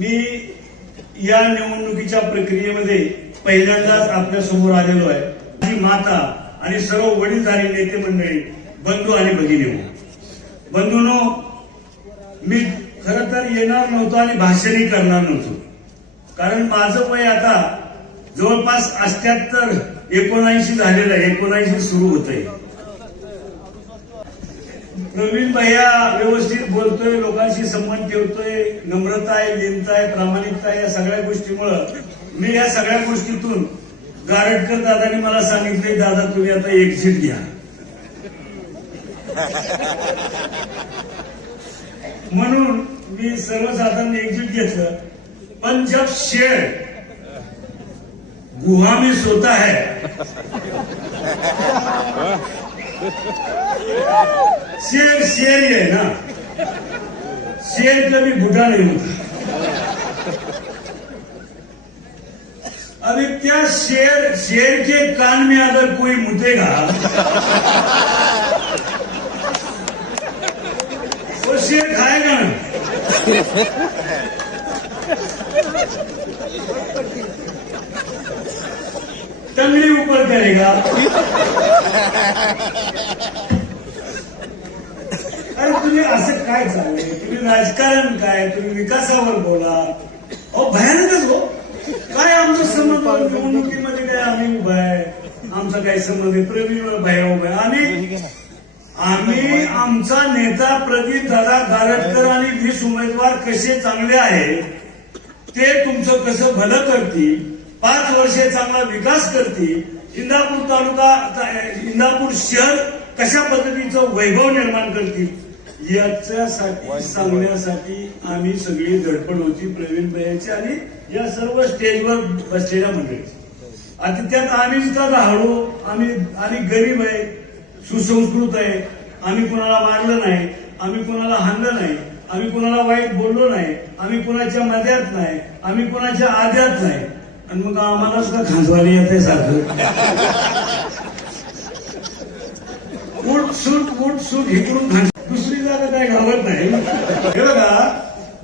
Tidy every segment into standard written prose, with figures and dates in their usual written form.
मी या निवडणुकीच्या प्रक्रियेमध्ये पहिल्यांदाच आपल्या समोर आलेलो आहे. माझी माता आणि सर्व वडीलधारी नेते मंडळी, बंधू आणि भगिनी, बंधूंनो, मी खरं तर येणार नव्हतो आणि भाषणही करणार नव्हतो, कारण माझं वय आता जवळपास 78-79 झालेलं आहे. 79 सुरू होतंय. प्रवीण भैया व्यवस्थित बोलतोय, लोकांशी संबंध ठेवतोय, नम्रता आहे, लिनता आहे, प्रामाणिकता आहे, या सगळ्या गोष्टीमुळं मी या सगळ्या गोष्टीतून गारटकर दादांनी मला सांगितले, दादा तुम्ही आता एक्झिट घ्या. म्हणून मी सर्वसाधारण एक्झिट घेतलं. पण जब शेर गुहा में सोता है, शेर शेर ही है ना, शेर कभी बूढ़ा नहीं होता. अभी क्या शेर के कान में अगर कोई मुतेगा वो शेर खाएगा ना. टंगड़ी ऊपर करेगा. अरे तुम्ही असं काय चाललंय? तुम्ही राजकारण काय, तुम्ही विकासावर बोला. अहो भयानकच हो. काय आमचा संबंध निवडणुकीमध्ये? काय आम्ही उभा आहे, आमचा काय संबंध आहे? प्रवीण भैया उभा आहे. आम्ही आमचा नेता प्रदीप दादा गारटकर आणि 20 उमेदवार कसे चांगले आहेत, ते तुमचं कसं भलं करतील, 5 वर्षे चांगला विकास करतील, इंदापूर तालुका, इंदापूर शहर कशा पद्धतीचं वैभव निर्माण करतील, याच्यासाठी सांगण्यासाठी आम्ही सगळी धडपड होती प्रवीण भैयाची आणि या सर्व स्टेजवर बसलेल्या मंडळीची. आता त्यात आम्ही सुद्धा राहलो, आम्ही गरीब आहे, सुसंस्कृत आहे, आम्ही कोणाला मारलं नाही, आम्ही कोणाला हाणलं नाही, आम्ही कोणाला वाईट बोललो नाही, आम्ही कोणाच्या मध्यात नाही, आम्ही कोणाच्या आद्यात नाही. आणि मग आम्हाला सुद्धा खांजवायला येते सारखं. उठ सूट इकडून दुसरी जागा काय घाबरत नाही. हे बघा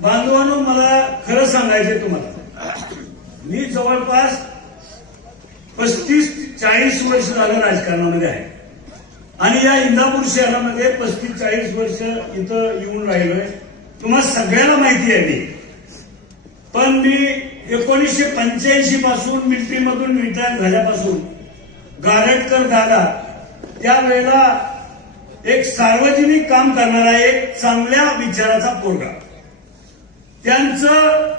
बांधवांनो, मला खरं सांगायचंय तुम्हाला, मी जवळपास 35-40 वर्ष झालं राजकारणामध्ये आहे आणि या इंदापूर शहरामध्ये 35-40 वर्ष इथं येऊन राहिलोय. तुम्हाला सगळ्यांना माहिती आहे मी. पण मी 1985 पासून मिलिटरीमधून रिटायर झाल्यापासून गारटकर दादा त्यावेळेला एक सार्वजनिक काम करणारा, एक चांगल्या विचाराचा पोरगा, त्यांचं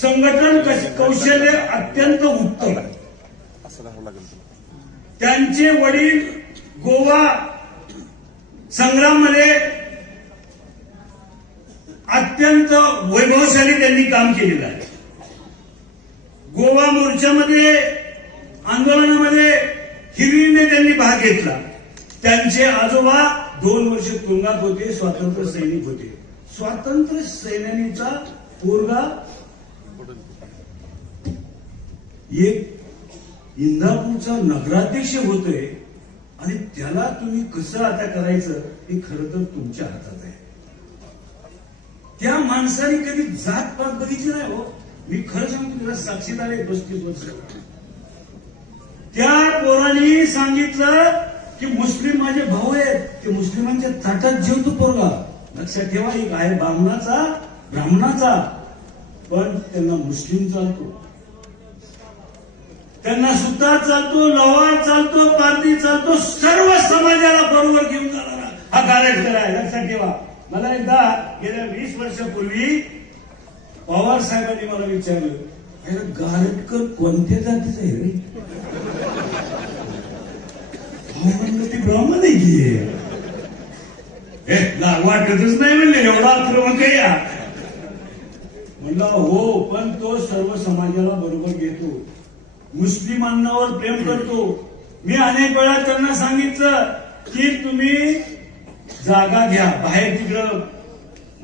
संघटन कौशल्य अत्यंत उत्तम. त्यांचे वडील गोवा संग्राममध्ये अत्यंत वैभवशाली त्यांनी काम केलेलं आहे. गोवा मोर्चामध्ये, आंदोलनामध्ये हिरिरीने त्यांनी भाग घेतला. त्यांचे आजोबा 2 वर्ष तुरुंगात होते, स्वातंत्र्य सैनिक होते. स्वातंत्र्य सैनिकाचा पोरगा एक इंदापूरचा नगराध्यक्ष होतोय आणि त्याला तुम्ही कसं आता करायचं हे खरं तर तुमच्या हातात आहे. त्या माणसाने कधी जात-पात बघितली नाही हो. मी खरं सांगतो, तुला साक्षीदार आहे 35 वर्ष. त्या पोरांनी सांगितलं की मुस्लिम माझे भाऊ आहेत, ते मुस्लिमांच्या ताटात जेवतो पोरगा. लक्षात ठेवा, एक आहे ब्राह्मणाचा, पण त्यांना मुस्लिम चालतो, त्यांना सुतार चालतो, लवार चालतो, पारधी चालतो, सर्व समाजाला बरोबर घेऊन जाणारा हा गारटकर आहे. लक्षात ठेवा. मला एकदा गेल्या 20 वर्षापूर्वी पवार साहेबांनी मला विचारलं, गारटकर कोणत्या जातीचा आहे रे? ती ब्राह्मण आहे की वाटतच नाही म्हणले, एवढा आक्रमक आहे या. म्हणलं हो, पण तो सर्व समाजाला बरोबर घेतो, मुस्लिमांवर प्रेम करतो. मी अनेक वेळा त्यांना सांगितलं की तुम्ही जागा घ्या, बाहेर तिकडं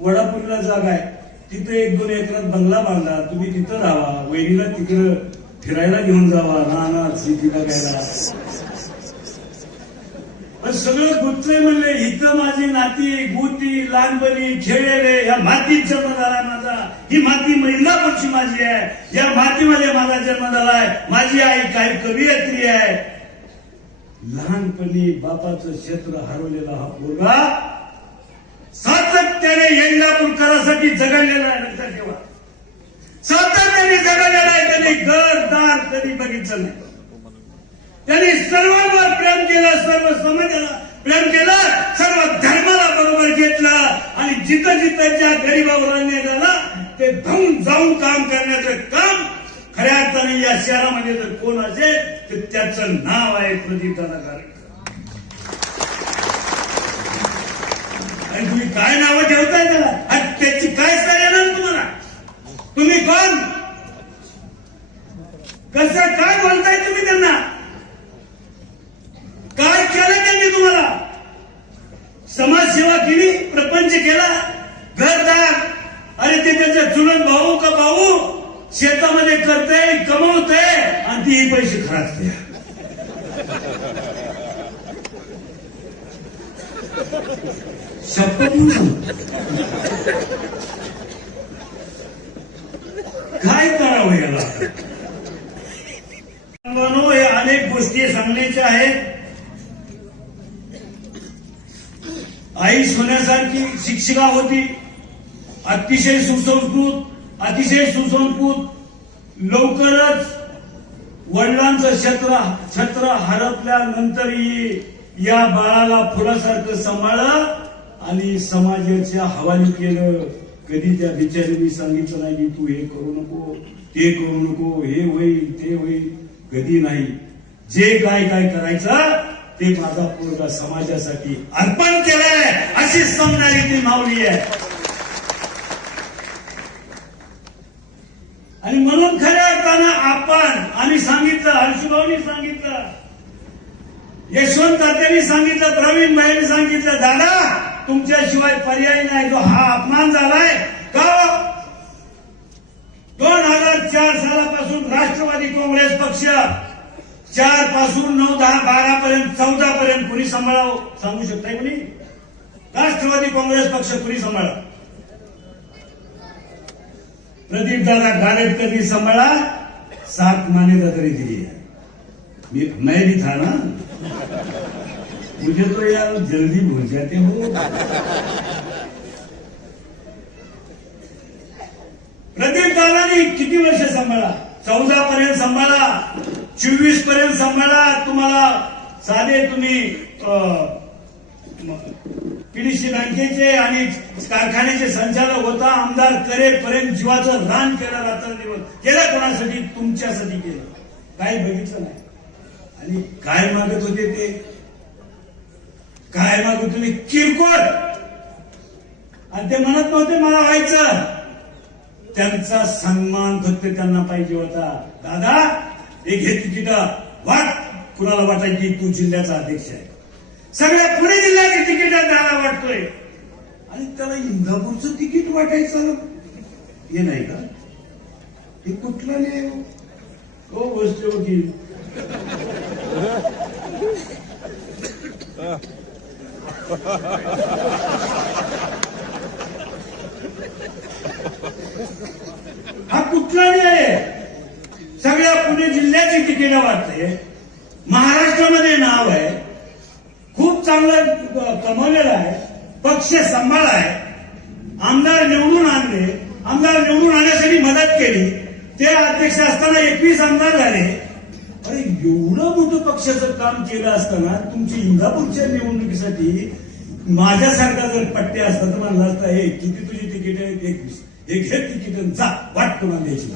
वडापुरीला जागा आहे, तिथं 1-2 एकरात बंगला बांधा, तुम्ही तिथं राहा, वहिनीला तिकडं फिरायला घेऊन जावा, राहणार शेती बघायला. पण सगळं गुंतलंय म्हणले. इथं माझी नाती गुती लहानपणी खेळलेले, या मातीत जन्म झाला माझा, ही माती इंदापूरची माझी आहे, या मातीमध्ये माझा जन्म झालाय, माझी आई काही कवयित्री आहे. लहानपणी बापाचं क्षेत्र हरवलेला हा पोरगा सातत्याने इंदापूरकरांसाठी जगलेला आहे. लक्षात ठेवा, सातत्याने जगलेला आहे. कधी घरदार कधी बघितलं नाही. त्यांनी सर्वांवर प्रेम केलं, सर्व समाजाला प्रेम केलं, सर्व धर्माला बरोबर घेतलं आणि जिथं जिथं ज्या गरीबावर अन्याय झाला ते धावून जाऊन काम करण्याचं काम खऱ्या अर्थाने या शहरामध्ये जर कोण असेल तर त्याचं नाव आहे प्रदीपदादा गारटकर. आणि तुम्ही काय नावं ठेवताय त्याला? त्याची काय सर येणार तुम्हाला? तुम्ही कोण? कसं काय बोलताय तुम्ही त्यांना? काय केलं त्यांनी तुम्हाला? समाजसेवा केली, प्रपंच केला, घरदार. अरे ते त्याचा चुलत भाऊ का भाऊ शेतामध्ये करतय, कमवतय आणि ती पैसे खराबते. शपथ काय करावं याला? हे अनेक गोष्टी सांगण्याच्या आहेत. आई सोन्यासारखी शिक्षिका होती, अतिशय सुसंस्कृत. लवकरच वडिलांचं छत्र हरपल्यानंतरही या बाळाला फुलासारखं सांभाळलं आणि समाजाच्या हवाली केलं. कधी त्या बिचारीने सांगितलं नाही की तू हे करू नको, ते करू नको, हे होईल ते होईल, कधी नाही. जे काय करायचं ते माझा पोरगा समाजासाठी अर्पण केलंय अशी समजावी ती माऊली आहे. आणि म्हणून खऱ्या अर्थानं आम्ही सांगितलं, हर्षभाऊनी सांगितलं, यशवंत तात्यांनी सांगितलं, प्रवीण भाईंनी सांगितलं, दादा तुमच्याशिवाय पर्याय नाही. जो हा अपमान झालाय का 2004 सालापासून राष्ट्रवादी काँग्रेस पक्ष 4 पासून 9, 10, 12 पर्यंत 14 पर्यंत कुणी सांभाळावं? सांगू शकताय कुणी? राष्ट्रवादी काँग्रेस पक्ष कुणी सांभाळा? प्रदीपदादा गारटकरनी सांभाळा. 7 मान्यता तरी दिली है. मैं भी था ना, मुझे तो यार जल्दी भूल जाते हो. प्रदीपदादांनी किती वर्ष सांभाळा? 14 पर्यंत सांभाळा, 24 पर्यंत सांभाळा. तुम्हाला साधे तुम्ही पीडीसी बँकेचे आणि कारखान्याचे संचालक होता, आमदार करेपर्यंत जीवाचं रान केलं, रात्रंदिवस केलं. कोणासाठी? तुमच्यासाठी केलं. काही बघितलं नाही. आणि काय मागत होते ते? काय मागत होते? किरकोळ. आणि ते म्हणत नव्हते मला व्हायचं. त्यांचा सन्मान फक्त त्यांना पाहिजे होता. दादा हे घे तिकीट, वाट. कुणाला वाटायची तू जिल्ह्याचा अध्यक्ष आहे, सगळ्या पुणे जिल्ह्याचे तिकीट त्याला वाटतोय. आणि त्याला इंदापूरचं तिकीट वाटायचं हे नाही का? हे कुठलं नाही हो गोष्ट वकील. हा कुठला नाही आहे. सगळ्या पुणे जिल्ह्याची तिकीट वाटते. महाराष्ट्रामध्ये नाव आहे, खूप चांगलं कमवलेलं आहे, पक्ष सांभाळाय, आमदार निवडून आणले, आमदार निवडून आणण्यासाठी मदत केली. ते अध्यक्ष असताना 21 आमदार झाले. अरे एवढं मोठं पक्षाचं काम केलं असताना तुमची इंदापूरच्या निवडणुकीसाठी माझ्यासारखा जर पट्टे असता तर म्हणला असता हे किती तुझी तिकीट आहे, 21, हे घे तिकीट जा, वाट कोणाला द्यायची.